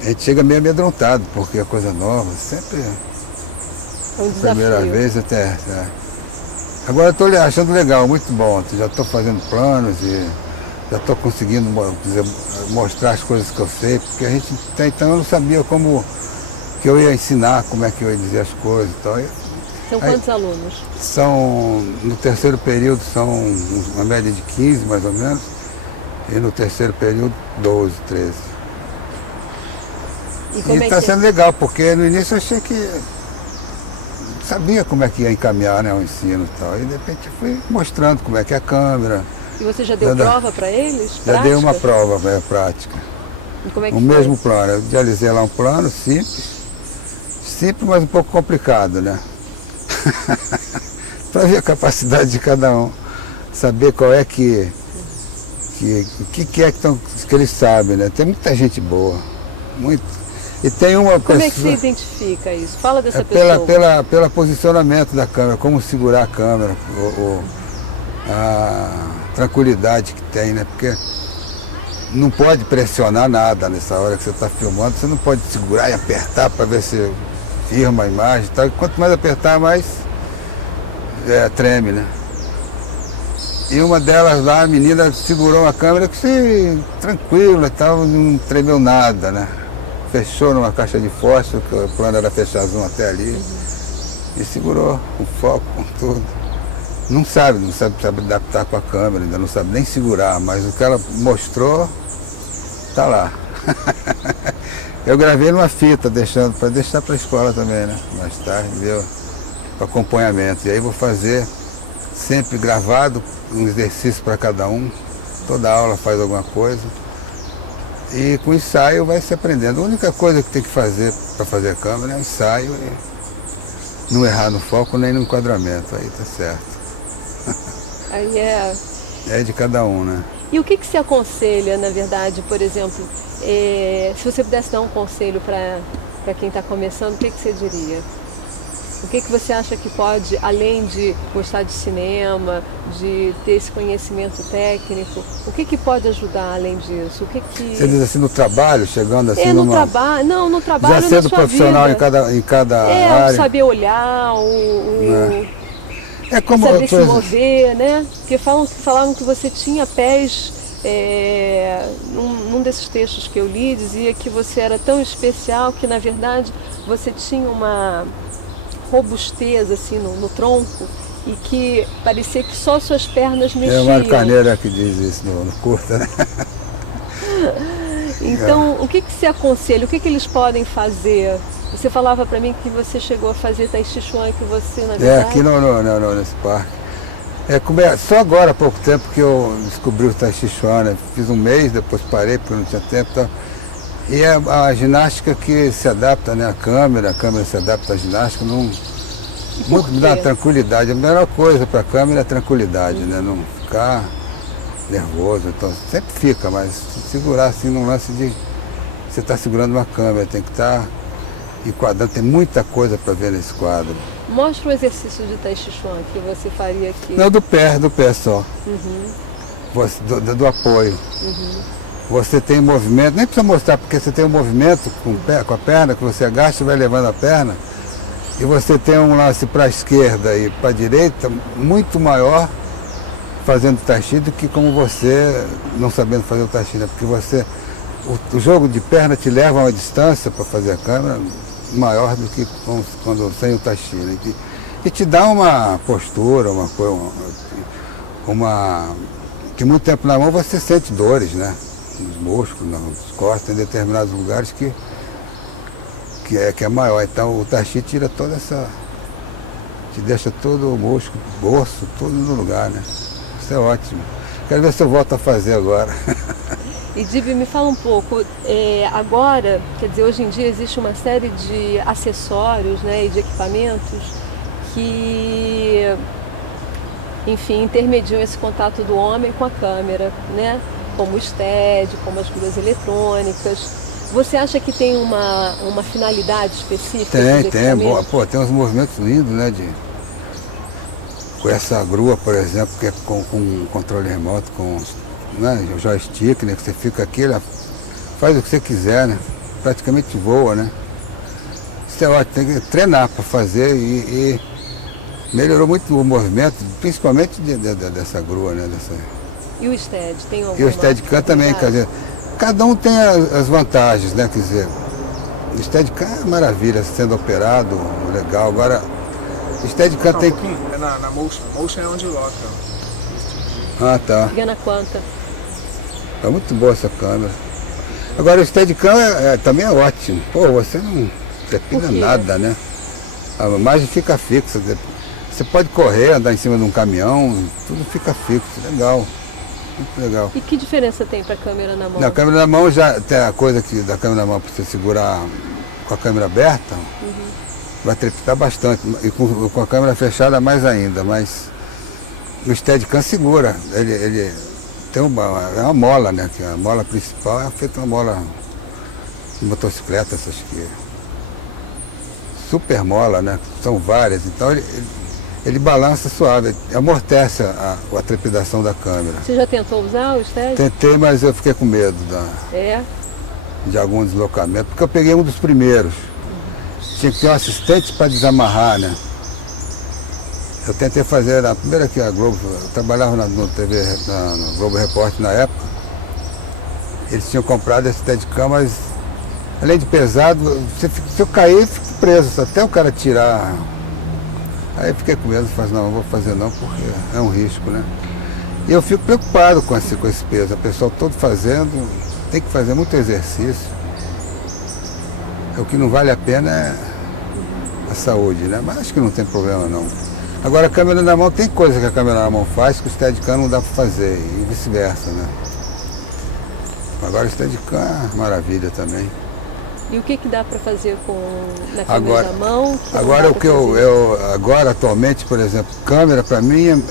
A gente chega meio amedrontado, porque é coisa nova, sempre É um desafio. primeira vez até. Agora estou achando legal, muito bom. Já estou fazendo planos e já estou conseguindo mostrar as coisas que eu sei, porque a gente até então eu não sabia como que eu ia ensinar, como é que eu ia dizer as coisas e tal. São quantos alunos? No terceiro período são uma média de 15 mais ou menos, e no terceiro período 12, 13. E está sendo legal, porque no início eu achei que sabia como é que ia encaminhar, né, o ensino e tal, e de repente eu fui mostrando como é que é a câmera. E você já deu prova para eles? Já dei uma prova prática. E como é que o foi? Mesmo plano, eu idealizei lá um plano simples, mas um pouco complicado, né? Para ver a capacidade de cada um, saber qual é que eles sabem, né? Tem muita gente boa, muito. E tem uma Como pessoa, é que você identifica isso? Fala dessa pessoa. Pelo posicionamento da câmera, como segurar a câmera, a tranquilidade que tem, né? Porque não pode pressionar nada nessa hora que você está filmando, você não pode segurar e apertar para ver se firma a imagem e tal. Quanto mais apertar, mais treme, né? E uma delas lá, a menina segurou a câmera que tranquila, tal, não tremeu nada, né? Fechou numa caixa de fósforo, que o plano era fechar zoom até ali, e segurou com foco, com tudo. Não sabe adaptar com a câmera, ainda não sabe nem segurar, mas o que ela mostrou, tá lá. Eu gravei numa fita, para deixar para a escola também, né? Mais tarde, deu acompanhamento. E aí vou fazer sempre gravado, um exercício para cada um, toda aula faz alguma coisa. E com ensaio vai se aprendendo. A única coisa que tem que fazer para fazer a câmera é o ensaio e não errar no foco nem no enquadramento, aí tá certo. Aí é de cada um, né? E o que se aconselha, na verdade, por exemplo, se você pudesse dar um conselho para quem está começando, o que você diria? O que você acha que pode, além de gostar de cinema, de ter esse conhecimento técnico, o que pode ajudar além disso? Você diz assim, no trabalho, chegando assim no trabalho, não, no trabalho, já sendo profissional vida. em cada área. O saber olhar, como saber se mover, né? Porque falavam que você tinha pés, num desses textos que eu li, dizia que você era tão especial que, na verdade, você tinha uma robustez assim no tronco e que parecia que só suas pernas mexiam. É o Mário Carneiro que diz isso no curta, né? Então, o que você aconselha? O que eles podem fazer? Você falava para mim que você chegou a fazer Tai Chi Chuan, que você, na verdade... aqui nesse parque. Só agora, há pouco tempo, que eu descobri o Tai Chi Chuan, né? Fiz um mês, depois parei porque não tinha tempo. Então, e é a ginástica que se adapta, né? A câmera se adapta à ginástica, muito me dá tranquilidade. A melhor coisa para a câmera é a tranquilidade, né? Não ficar nervoso. Então, sempre fica, mas segurar assim num lance de você estar segurando uma câmera, tem que estar enquadrando, tem muita coisa para ver nesse quadro. Mostra o exercício de Tai Chi Chuan que você faria aqui. Não, do pé só. Do apoio. Você tem movimento, nem precisa mostrar, porque você tem um movimento com a perna, que você agacha e vai levando a perna, e você tem um lance para a esquerda e para a direita muito maior fazendo Tai Chi do que como você não sabendo fazer o Tai Chi, né? Porque o jogo de perna te leva a uma distância para fazer a câmera maior do que quando sem o Tai Chi, né? E te dá uma postura, que muito tempo na mão você sente dores, né? Nos músculos, nos costas, em determinados lugares que é maior. Então o Tai Chi tira toda essa... te deixa todo o músculo, osso, tudo no lugar, né? Isso é ótimo. Quero ver se eu volto a fazer agora. E Dib, me fala um pouco, agora, quer dizer, hoje em dia existe uma série de acessórios, né, e de equipamentos que, enfim, intermediam esse contato do homem com a câmera, né? Como o STED, como as grúas eletrônicas. Você acha que tem uma finalidade específica? Tem uns movimentos lindos, né? Com essa grua, por exemplo, que é com controle remoto, com o joystick, né? Que você fica aqui, ela faz o que você quiser, né? Praticamente voa, né? Isso é ótimo, tem que treinar para fazer e melhorou muito o movimento, principalmente dessa grua, né? E o STED? Tem alguma? E o Steadicam também, quer dizer, cada um tem as vantagens, né? Quer dizer, o Steadicam é maravilha, sendo operado, legal. Agora, o Steadicam tem... É na Motion. Motion é onde loca. Ah, tá. Fica na Quanta. É muito boa essa câmera. Agora, o Steadicam também é ótimo. Pô, você não depende nada, né? A imagem fica fixa. Você pode correr, andar em cima de um caminhão, tudo fica fixo, legal. Muito legal. E que diferença tem para a câmera na mão? Na câmera na mão já tem a coisa da câmera na mão para você segurar com a câmera aberta, vai trepitar bastante. E com a câmera fechada mais ainda, mas o Steadicam segura. Ele tem uma mola, né? Que a mola principal é feita uma mola de motocicleta, essas que super mola, né? São várias. Então ele balança suave, amortece a trepidação da câmera. Você já tentou usar o STED? Tentei, mas eu fiquei com medo de algum deslocamento, porque eu peguei um dos primeiros. Tinha que ter um assistente para desamarrar, né? Eu tentei fazer, na primeira que a Globo, eu trabalhava no TV, no Globo Repórter na época. Eles tinham comprado esse Steadicam, mas além de pesado, se eu cair, eu fico preso, até o cara tirar. Aí eu fiquei com medo, falei, não vou fazer não, porque é um risco, né? E eu fico preocupado com esse peso, o pessoal todo fazendo, tem que fazer muito exercício. O que não vale a pena é a saúde, né? Mas acho que não tem problema não. Agora a câmera na mão, tem coisa que a câmera na mão faz que o Steadicam não dá para fazer, e vice-versa, né? Agora o Steadicam é maravilha também. E o que dá para fazer na câmera na mão? Agora o que agora atualmente, por exemplo, câmera para mim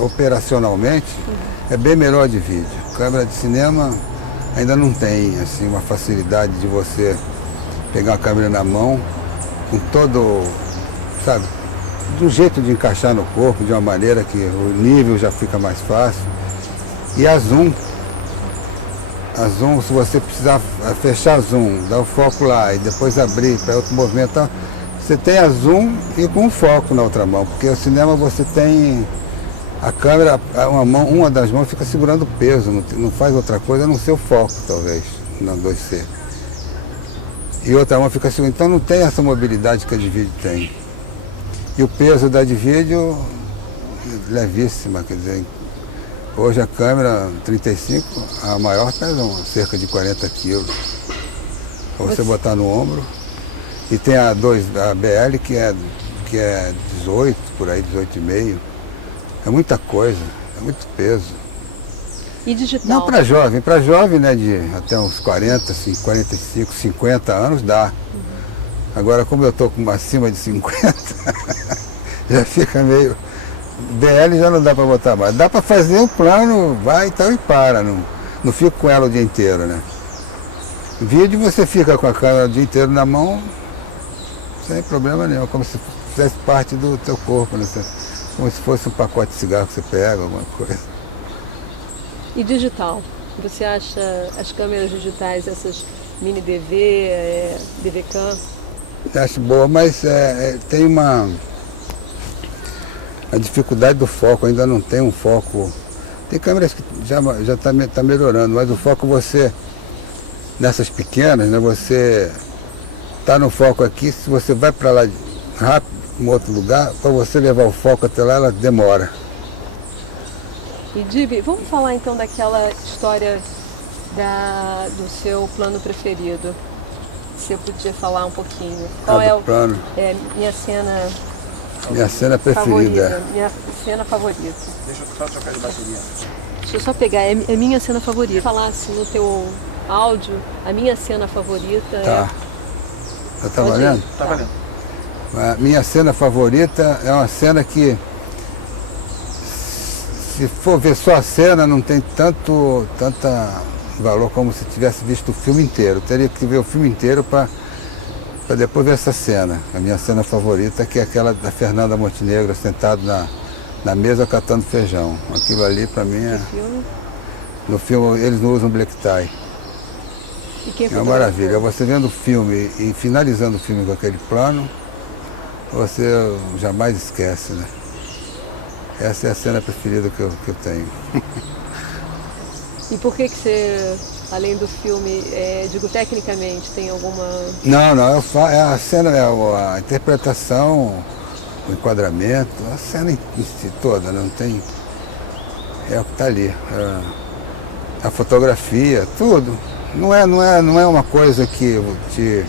operacionalmente é bem melhor de vídeo. Câmera de cinema ainda não tem assim uma facilidade de você pegar a câmera na mão com todo, sabe, de um jeito de encaixar no corpo, de uma maneira que o nível já fica mais fácil. E a zoom, se você precisar fechar zoom, dar o foco lá e depois abrir para outro movimento, você tem a zoom e com foco na outra mão, porque o cinema você tem a câmera, uma das mãos fica segurando o peso, não faz outra coisa a não ser o foco, talvez, na 2C. E outra mão fica segurando, então não tem essa mobilidade que a de vídeo tem. E o peso da de vídeo levíssima, quer dizer, Hoje a câmera 35, a maior pesa cerca de 40 quilos. Pra você botar no ombro. E tem a BL que é 18, por aí, 18,5. É muita coisa, é muito peso. E digital? Não para jovem, né, de até uns 40, 45, 50 anos dá. Agora, como eu estou acima de 50, já fica meio... BL já não dá para botar mais. Dá para fazer um plano, vai e tal, e para. Não fico com ela o dia inteiro, né? Vídeo você fica com a câmera o dia inteiro na mão, sem problema nenhum, como se fizesse parte do teu corpo, né? Como se fosse um pacote de cigarro que você pega, alguma coisa. E digital? Você acha as câmeras digitais, essas mini DV, DVcam? Acho boa, mas tem a dificuldade do foco, ainda não tem um foco. Tem câmeras que já tá melhorando, mas o foco nessas pequenas, né, você tá no foco aqui, se você vai para lá rápido, em outro lugar, para você levar o foco até lá, ela demora. E Dibi, vamos falar então daquela história do seu plano preferido. Você podia falar um pouquinho. Qual é o plano? Minha cena preferida. Minha cena favorita. Deixa eu só trocar de bateria. Deixa eu só pegar, é minha cena favorita. Falasse no teu áudio, a minha cena favorita Tá valendo? Tá valendo. A minha cena favorita é uma cena que, se for ver só a cena, não tem tanta valor como se tivesse visto o filme inteiro. Teria que ver o filme inteiro para depois ver essa cena. A minha cena favorita, que é aquela da Fernanda Montenegro sentado na mesa catando feijão. Aquilo ali para mim é... No filme eles não usam black tie. É uma maravilha. Você vendo o filme e finalizando o filme com aquele plano, você jamais esquece, né? Essa é a cena preferida que eu tenho. E por que você, além do filme, digo tecnicamente, tem alguma... Não, é a cena, a interpretação, o enquadramento, a cena em si toda, não tem... É o que está ali. A fotografia, tudo. Não é uma coisa que te...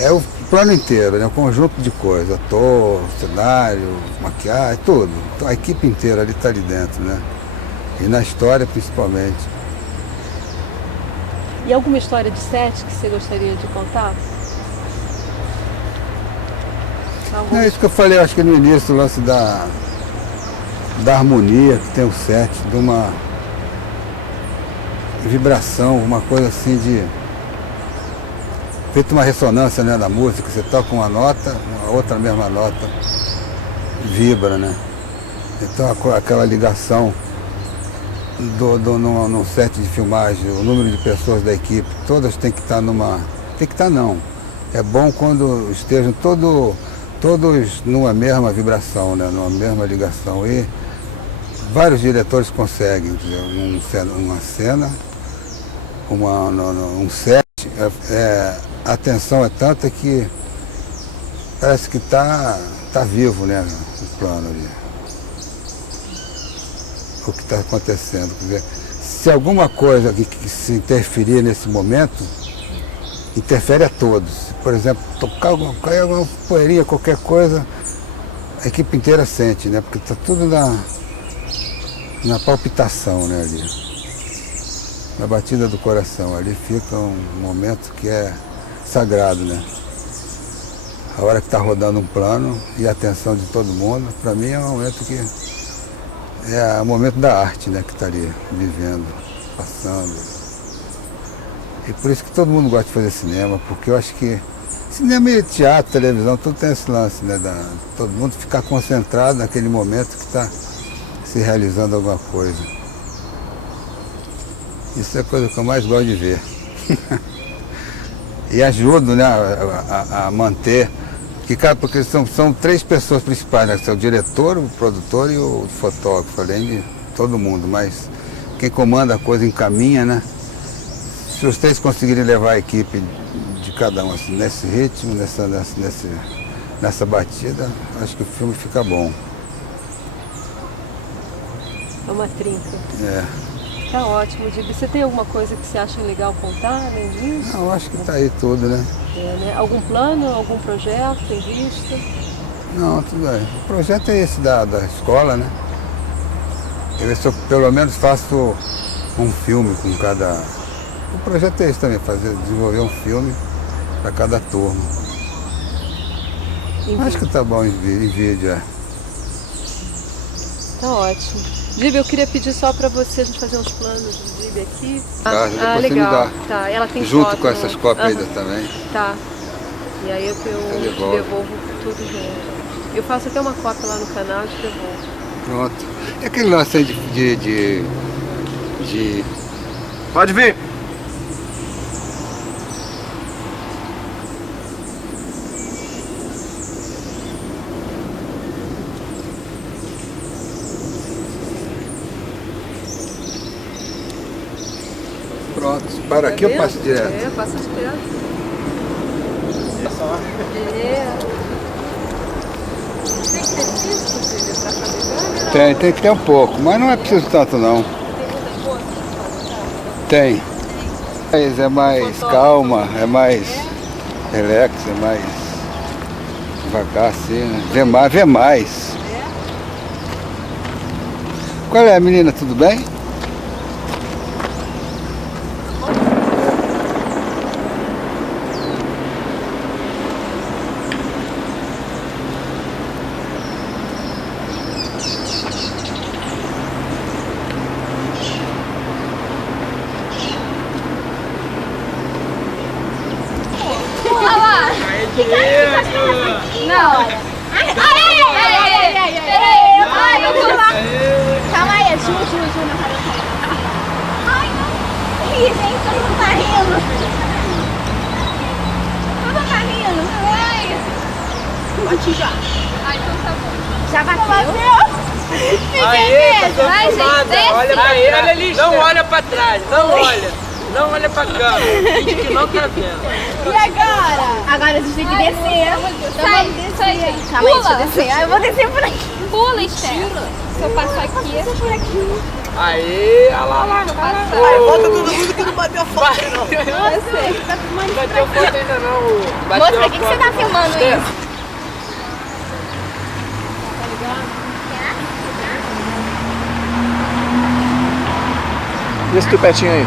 É o plano inteiro, né? Um conjunto de coisas, ator, cenário, maquiagem, tudo. Então, a equipe inteira ali está ali dentro, né? E na história principalmente. E alguma história de set que você gostaria de contar? Não, é isso que eu falei, acho que no início, o lance da harmonia que tem o set, de uma vibração, uma coisa assim de... Feito uma ressonância, né, da música, você toca uma nota, a outra mesma nota vibra, né? Então aquela ligação num set de filmagem, o número de pessoas da equipe, todas têm que estar não. É bom quando estejam todos numa mesma vibração, né? Numa mesma ligação. E vários diretores conseguem, quer dizer, uma cena, um set, a tensão é tanta que parece que tá vivo, né, o plano ali. O que está acontecendo. Quer dizer, se alguma coisa que se interferir nesse momento, interfere a todos. Por exemplo, cair alguma poeirinha, qualquer coisa, a equipe inteira sente, né? Porque está tudo na palpitação, né, ali. Na batida do coração. Ali fica um momento que é sagrado, né? A hora que está rodando um plano e a atenção de todo mundo, para mim é um momento que é o momento da arte, né, que está ali vivendo, passando. E por isso que todo mundo gosta de fazer cinema, porque eu acho que cinema e teatro, televisão, tudo tem esse lance, né, todo mundo ficar concentrado naquele momento que está se realizando alguma coisa. Isso é a coisa que eu mais gosto de ver. E ajuda, né, a manter, porque são três pessoas principais, né? O diretor, o produtor e o fotógrafo, além de todo mundo, mas quem comanda a coisa encaminha, né? Se os três conseguirem levar a equipe de cada um assim, nesse ritmo, nessa batida, acho que o filme fica bom. É uma trinca. É. Tá ótimo, Dibi. Você tem alguma coisa que você acha legal contar além disso? Não, acho que tá aí tudo, né? Né? Algum plano, algum projeto em vista? Não, tudo bem. O projeto é esse da escola, né? Quer ver se eu pelo menos faço um filme com cada... O projeto é esse também, desenvolver um filme para cada turma. Acho que tá bom em vídeo, é. Tá ótimo. Dibi, eu queria pedir só para você a gente fazer uns planos de Dibi aqui. Depois você me legal. dá. Tá, ela tem Junto foto com essas cópias aí também. Tá. E aí eu te devolvo tudo junto. Eu faço até uma cópia lá no canal e te devolvo. Pronto. E aquele lance aí de... Pode vir. Pronto, para aqui eu passo direto. É, passa direto. Tem que ter disco, filho, pra fazer câmera? Tem que ter um pouco, mas não é preciso tanto não. Tem muita coisa pra fazer? Tem. Mas é mais calma, é mais relax, é mais devagar assim, né? Vê mais. Qual é, menina? Tudo bem? Não. Ai, eu vou lá. Calma aí, Ju, não vai. Ai, não. Ih, gente, todo mundo tá rindo. Todo mundo tá rindo. Ai. Pode já. Ai, então tá bom. Já bateu? Aê, tá Vai, gente, olha pra ele, olha ali. Não olha pra trás, não olha. Não olha pra câmera, finge que não tá vendo. E agora? Agora a gente tem que descer. Sai, sai. Calma aí, deixa eu descer. Ah, eu vou descer por aqui. Pula, Estela. Se eu passar aqui... Vou por aqui. Aê, olha lá. Aí volta todo mundo que não bateu foto, não. Não bateu foto ainda não. Moça, pra que você tá filmando isso? E esse teu petinho aí?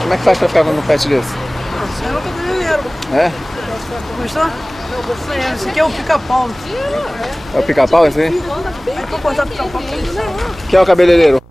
Como é que faz pra ficar com um pet desse? Isso é outro brasileiro. É? Gostou? Não, esse aqui é o pica-pau. É o pica-pau esse aí? Aí pra botar pica-pau. Quem é o cabeleireiro?